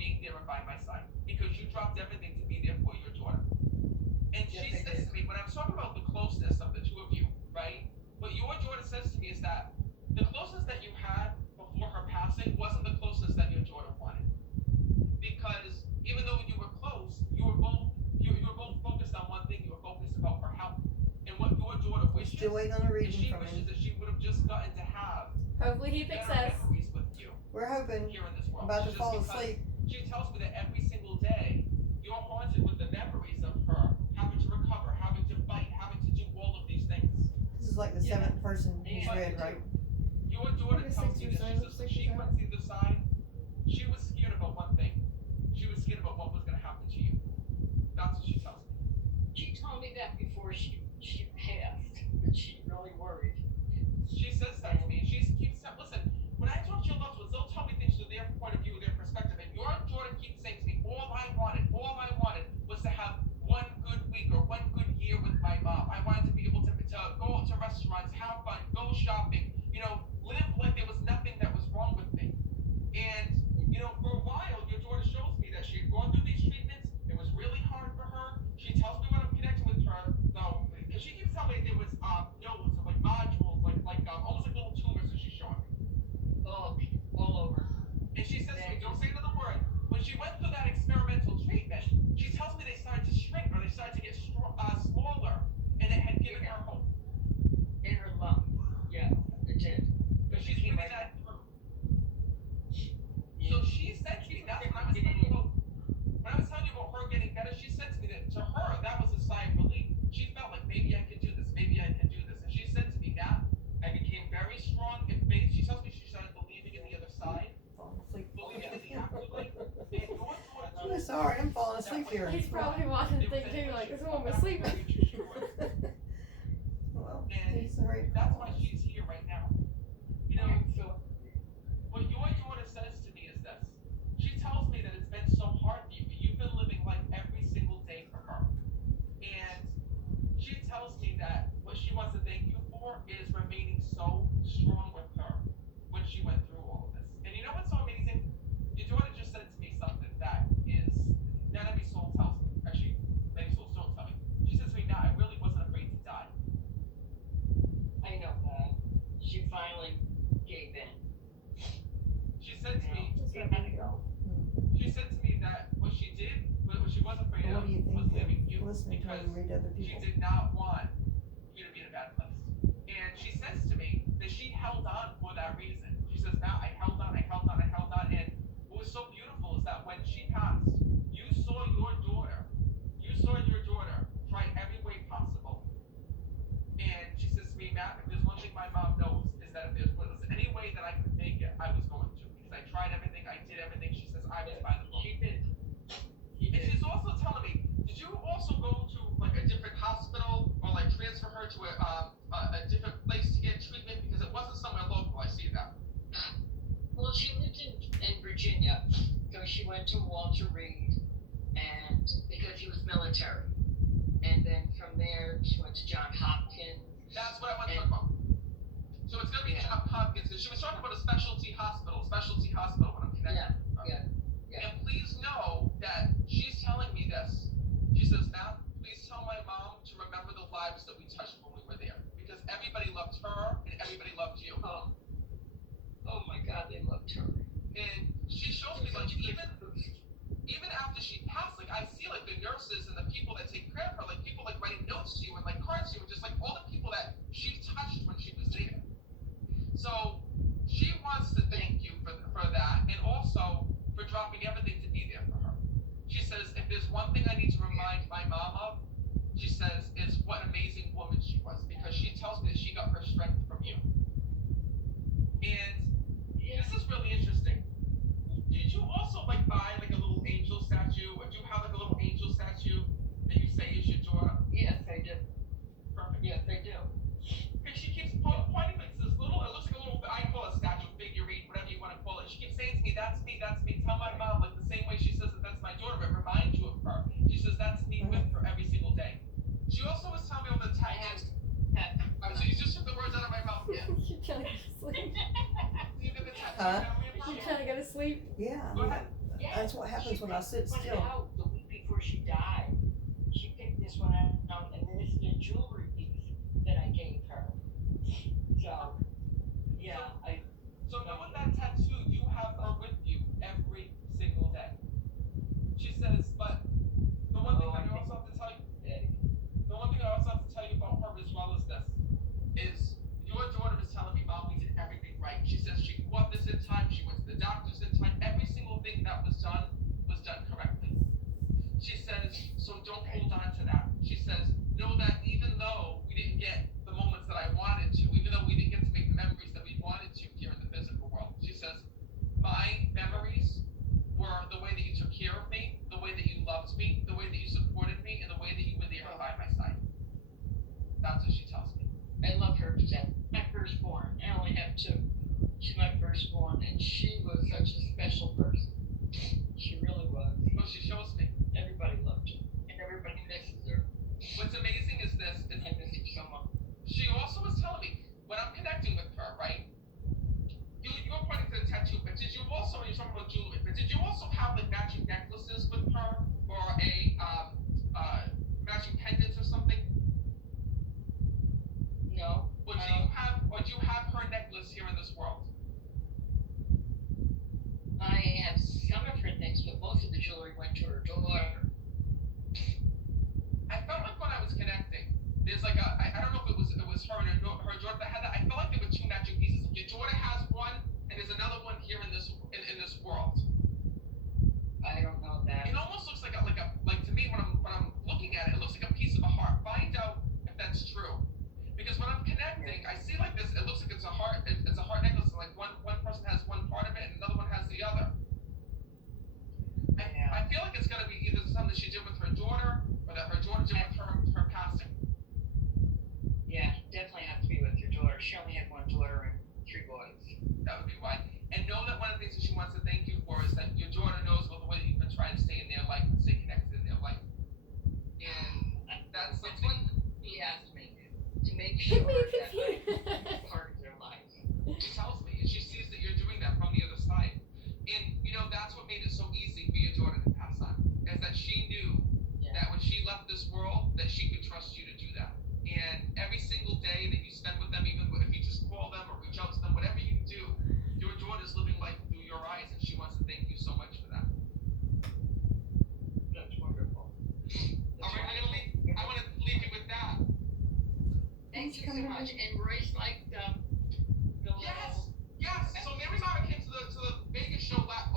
being there and by my side because you dropped everything to be there for your daughter. And Yes, she I says did. to me, when I'm talking about the closeness of the two of you, right? What your daughter says to me is that the closeness that you had before her passing wasn't the closeness that your daughter wanted. Because even though you were close, you were both focused on one thing. You were focused about her health. And what your daughter We're wishes still waiting on a is reading she from wishes him. that she would have just gotten to have Hopefully he better picks us. memories with you We're hoping. here in this world. About to Just fall because asleep. she tells me that every single day you're haunted with the memories of her having to recover, having to fight, having to do all of these things. This is like the Yeah. seventh person he's Yeah. read, right? Your daughter Maybe tells six me or that seven, she says when six or she seven. went to the other side, she was scared about one thing. She was scared about what was going to happen to you. That's what she tells me. She told me that before she passed, that she really worried. She says that to me. She keeps saying, listen, when I talk to your loved ones, they'll tell me things through their point of view, their perspective. And your daughter keeps saying to me, all I wanted was to have one good week or one good year with my mom. I wanted to be able to go out to restaurants, have fun, go shopping, live like there was nothing that was wrong with me. And, for a while, your daughter shows me that she had gone through these treatments. It was really hard for her. She tells me when I'm connecting with her, though, because she keeps telling me there was nodes of like modules, almost like little tumors that she's showing me. All over. And she says to me, don't say another word. When she went through that experimental treatment, she tells me they started to shrink or they started to get smaller, and it had given her hope. In her lung. Yeah, it did. But she's Came bringing right that through. Yeah. So she said to me, that's when I was telling you about, when I was telling you about her getting better, she said to me that to her, that was a sigh of relief. She felt like maybe I could do this, maybe I can do this. And she said to me, Matt, I became very strong in faith. She tells me she started believing in the other side, Falling asleep. believing in the afterlife. And your daughter I'm sorry, I'm falling asleep here. He's probably watching the thing too, like this woman was sleeping. Well, And he's already. that's why she's here right now. So What your daughter says to me is this. She tells me that it's been so hard for you, but you've been living life every single day for her. And she tells me that what she wants to thank you for is remaining so strong with her when she went through all of this. And you know what's so amazing? Your daughter just said to me something that is not every soul tells me. Actually, many souls don't tell me. She says to me, "Now I really wasn't afraid to die." I know that. She finally gave in. She said to me, Just let me go. she said to me that what she did, what she was afraid What of, do you was think leaving you of listening to because him read other she people? did not want you to be in a bad place. And she says to me that she held on for that reason. She says, "Now I held on, and what was so beautiful is that when she passed, you saw your daughter try every way possible. And she says to me, Matt, if there's one thing my mom knows is that if there was any way that I could make it, I was going to. Because I tried everything, I did everything." She says, "I was by the book." She did. And she's also telling me, did you also go to like a different hospital or like transfer her to a different place to get treatment? Because it wasn't somewhere local, I see that. Well, she lived in Virginia, so she went to Walter Reed, and because he was military, and then from there she went to John Hopkins. That's what I want to talk about. So it's going to be Yeah. Hopkins, because she was talking about a specialty hospital when I'm connected. Yeah. And please know that she's telling me this. She says, Matt, please tell my mom to remember the lives that we touched when we were there. Because everybody loved her and everybody loved you. Oh my God, they loved her. And she shows me, like, even after she passed, like, I see, like, the nurses and the people that take care of her, like, people, like, writing notes to you and, like, cards to you, and just, like, all the people that she touched when she was there. So she wants to thank you for that, and also for dropping everything to be there for her. She says, if there's one thing I need to remind my mom of, she says, is what an amazing woman she was, because she tells me that she got her strength from you. And this is really interesting. Did you also like buy like a little angel statue, or do you have like a little angel statue that you say is your daughter? Yes, I do. Perfect. Yes, I do. And she keeps pointing like this little, it looks like a little, I call it a statue, figurine, whatever you want to call it. She keeps saying to me, that's me. Tell my mom, like the same way she says that that's my daughter, it reminds you of her. She says that's me with her every single day. She also was telling me over the text. So you just took the words out of my mouth. Yeah. You're trying to go to sleep. You did the text. Huh? You're trying to go to sleep. Yeah. Go ahead. Yeah, That's what happens when I sit She still. out the week before she died. She picked this one out, and this is a jewelry piece that I gave her. So, yeah, So knowing that tattoo, you have her with you every single day. She says, but the one thing I also have to tell you, the one thing I also have to tell you about her as well as this, is your daughter is telling me, Mom, we did everything right. She says she bought this in time, she went to the doctors in time, every single thing that was done correctly. She says, so don't hold on to that. She says, know that even though we didn't get the moments that I wanted to, even though we didn't get to make the memories that we wanted to here in the physical world, she says, my memories were the way that you took care of me, the way that you loved me, the way that you supported me, and the way that you were there by my side. That's what she tells me. I love her to death. My firstborn. I only have two. She's my firstborn, and she was such a special person. She really was. Well, she shows me. Everybody loved her, and everybody misses her. What's amazing is this, is I miss her so much. she also was telling me, when I'm connecting with her, right? You were pointing to the tattoo, but did you also, when you're talking about jewelry, but did you also have like matching necklaces with her, or a matching pendants or something? No. Or do you have her necklace here in this world? I have some of her things, but most of the jewelry went to her daughter. I felt like when I was connecting, there's like I don't know if it was her and her daughter that had that. I felt like there were two matching pieces. Like your daughter has one, and there's another one here in this world. I don't know that. It almost looks like to me when I'm looking at it, it looks like a piece of a heart. Find out if that's true, because when I'm connecting, I see like this. It looks like it's a heart. It's a heart necklace. Like one person has one part of it, and another one has the other. I feel like it's gonna be either something she did with her daughter, or that her daughter did with her passing. Yeah, definitely have to be with your daughter. She only had one daughter and 3 boys. That would be why. And know that one of the things that she wants to thank you for is that your daughter knows about the way that you've been trying to stay in their life and stay connected in their life. And that's That's something. what he asked me, to make sure that I'm part of their life. She tells me, and she sees that you're doing that from the other side. And that's what made it so easy for your daughter to pass on, is that she knew that when she left this world, that she could trust you to do that. And every single day that you spend with them, even if you just call them or reach out to them, whatever you do, your daughter's living life through your eyes, and she wants to thank you so much for that. That's wonderful. All right, I want to leave you with that. Thank you so much. And Royce liked the Yes. So Mary Mara came to the Vegas show last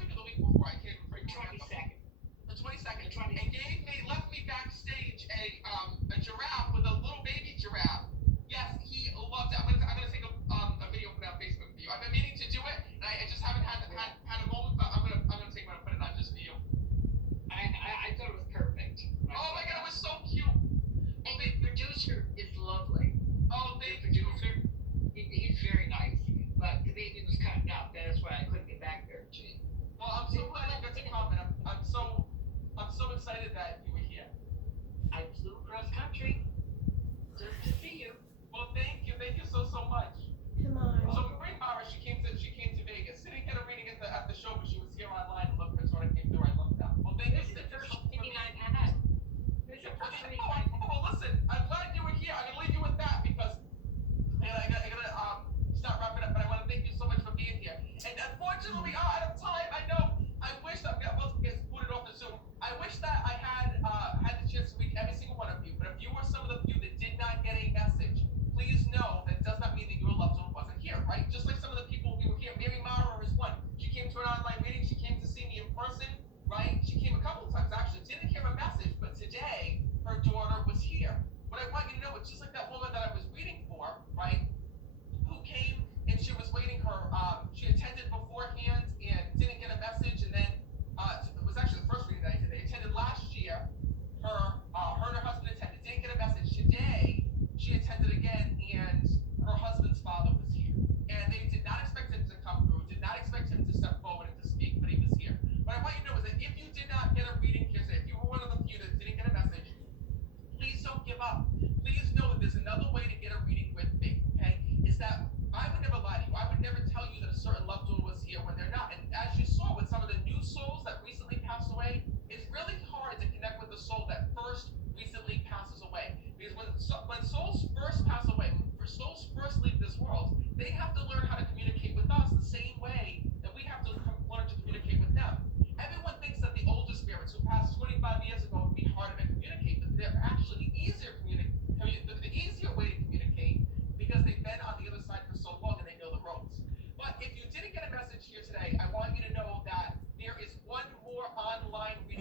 week or the week before? I can't even remember. 22nd. The 22nd. And left me backstage a giraffe with a little baby giraffe. Yes, he loved it. I'm gonna take a video for that Facebook for you. I've been meaning to do it, and I just haven't had a moment, but I'm gonna take one and put it on just for you. I thought it was perfect. Oh my God, it was so cute. And the producer is lovely. Oh, they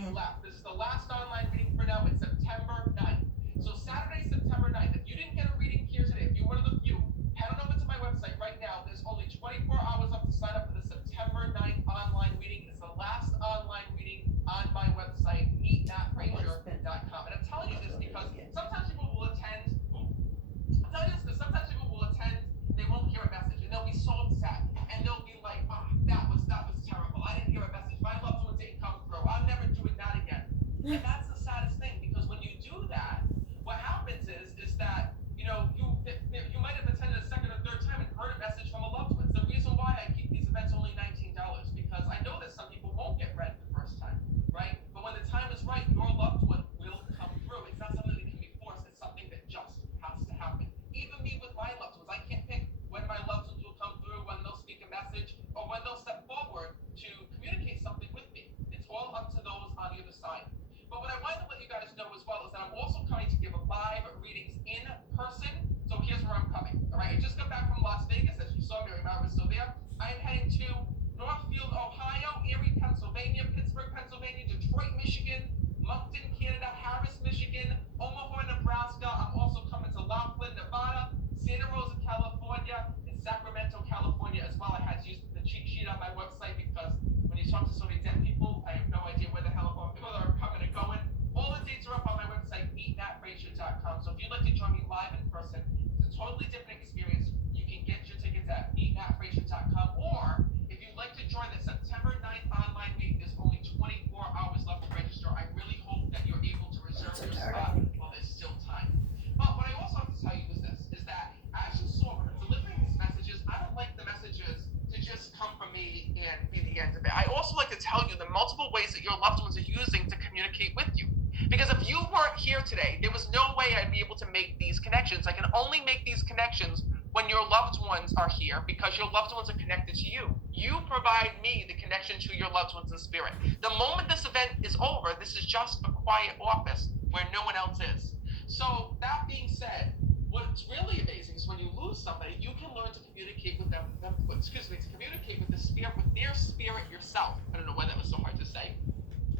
be left. This is the last online reading for now. It's September 9th. So Saturday, September 9th. If you didn't get a reading here today, if you're one of the few, head on over to my website right now. There's only 24 hours left to sign up for the September 9th online reading. It's the last online reading on my website, meetmattfraser.com. And I'm telling you this because sometimes people will attend. I'm telling you this because sometimes people will attend, they won't hear a message, and they'll be so upset, and they'll be like, "Oh, that was terrible. I didn't hear a message. My loved one didn't come through. I'm never doing that again." And that's the saddest thing, because when you do that, what happens is that you might have attended a second or third time and heard a message from a loved one. It's the reason why I keep these events only $19, because I know that some people won't get read the first time, right? But when the time is right, your loved one will come through. It's not something that can be forced. It's something that just has to happen. Even me with my loved ones, I can't pick when my loved ones will come through, when they'll speak a message, or when they'll step forward to communicate something with me. It's all up to those on the other side. But what I wanted to let you guys know as well is that I'm also coming to give live readings in person. So here's where I'm coming. All right, I just got back from Las Vegas, as you saw me. Remember, I was still there. I am heading to Northfield, Ohio, Erie, Pennsylvania, Pittsburgh, Pennsylvania, Detroit, Michigan, Moncton, Canada, Harris, Michigan, Omaha, Nebraska. I'm also coming to Laughlin, Nevada, Santa Rosa, California, and Sacramento, California as well. I had to use the cheat sheet on my website because when you talk to so many dead people, I have no idea whether I'm coming and going. All the dates are up on my website, meetmattfraser.com. So if you'd like to join me live in person, it's a totally different experience. You can get your tickets at meetmattfraser.com, or if you'd like to join the September 9th online meeting, there's only 24 hours left to register. I really hope that you're able to reserve your spot while there's still time. But what I also have to tell you is that as you saw when I'm delivering these messages, I don't like the messages to just come from me and be the end of it. I also like to tell you the multiple ways that your loved ones are using to communicate with you. Because if you weren't here today, there was no way I'd be able to make these connections. I can only make these connections when your loved ones are here, because your loved ones are connected to you. You provide me the connection to your loved ones in spirit. The moment this event is over, this is just a quiet office where no one else is. So that being said, what's really amazing is when you lose somebody, you can learn to communicate with them, to communicate with the spirit, with their spirit yourself. I don't know why that was so hard to say,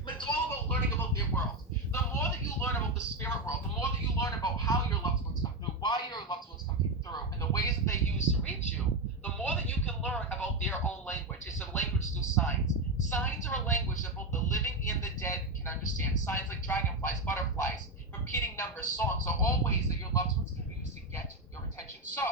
but it's all about learning about their world. The more that you learn about the spirit world, the more that you learn about how your loved ones come through, why your loved ones come through, and the ways that they use to reach you, the more that you can learn about their own language. It's a language through signs. Signs are a language that both the living and the dead can understand. Signs like dragonflies, butterflies, repeating numbers, songs are all ways that your loved ones can use to get your attention. So,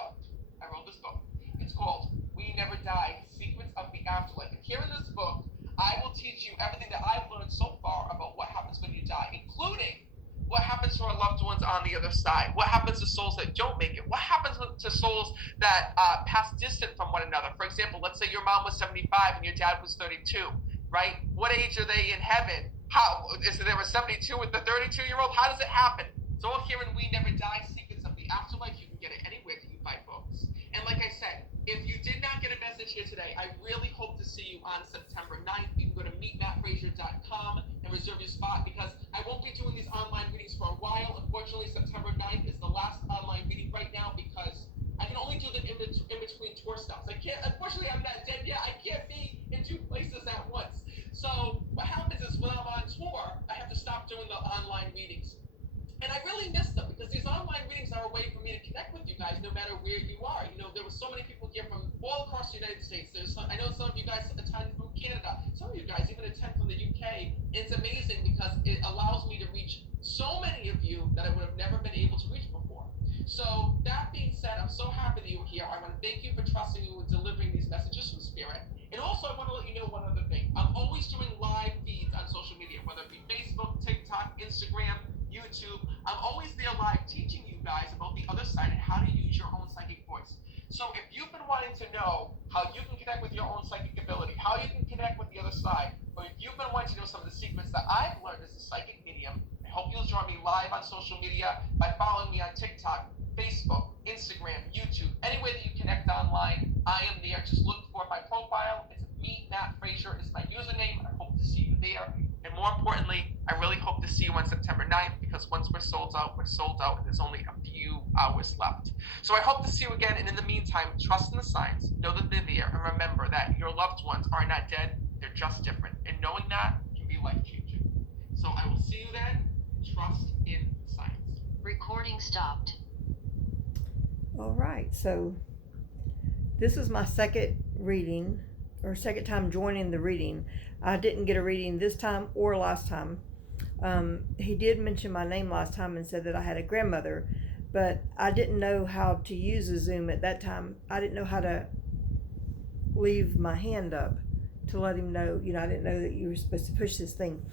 I wrote this book. It's called We Never Die, Secrets of the Afterlife. And here in this book, I will teach you everything that I've learned so far about what happens when you die, including what happens to our loved ones on the other side, what happens to souls that don't make it, what happens to souls that pass distant from one another. For example, let's say your mom was 75 and your dad was 32, right? What age are they in heaven? How is there a 72 with the 32-year-old? How does it happen? It's all here in We Never Die, Secrets of the Afterlife. You can get it anywhere that you buy books. And like I said, if you did not get a message here today, I really hope to see you on September 9th. You can go to meetmattfraser.com and reserve your spot, because I won't be doing these online readings for a while. Unfortunately, September 9th is the last online reading right now, because I can only do them in between tour stops. Unfortunately, I'm not dead yet. I can't be in two places at once. So what happens is when I'm on tour, I have to stop doing the online readings. And I really miss them, because these online readings are a way for me to connect with you guys no matter where you are. There were so many people here from all across the United States. I know some of you guys attend from Canada. Some of you guys even attend from the UK. It's amazing because it allows me to reach so many of you that I would have never been able to reach before. So that being said, I'm so happy that you were here. I want to thank you for trusting me with delivering these messages from Spirit. And also, I want to let you know one other thing. I'm always doing live feeds on social media, whether it be Facebook, TikTok, Instagram, YouTube. I'm always there live teaching you guys about the other side and how to use your own psychic voice. So if you've been wanting to know how you can connect with your own psychic ability, how you can connect with the other side, or if you've been wanting to know some of the secrets that I've learned as a psychic medium, I hope you'll join me live on social media by following me on TikTok, Facebook, Instagram, YouTube, any way that you connect online. I am there. Just look for my profile. It's me, Matt Fraser, is my username, and I hope to see you there. And more importantly, I really hope to see you on September 9th, because once we're sold out, and there's only a few hours left. So I hope to see you again, and in the meantime, trust in the signs, know that they're there, and remember that your loved ones are not dead, they're just different. And knowing that can be life-changing. so this is my second reading, or second time joining the reading. I didn't get a reading this time or last time. He did mention my name last time and said that I had a grandmother, but I didn't know how to use a Zoom at that time. I didn't know how to leave my hand up to let him know, I didn't know that you were supposed to push this thing.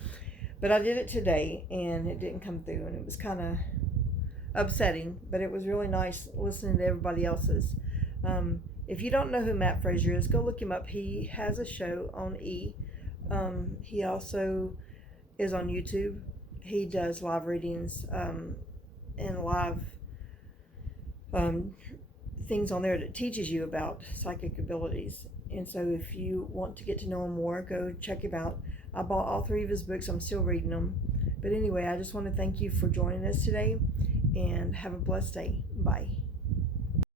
But I did it today and it didn't come through, and it was kind of upsetting, but it was really nice listening to everybody else's. If you don't know who Matt Fraser is, go look him up. He has a show on E. He also is on YouTube. He does live readings and live things on there that teaches you about psychic abilities. And so if you want to get to know him more, go check him out. I bought all 3 of his books. I'm still reading them. But anyway, I just want to thank you for joining us today, and have a blessed day. Bye.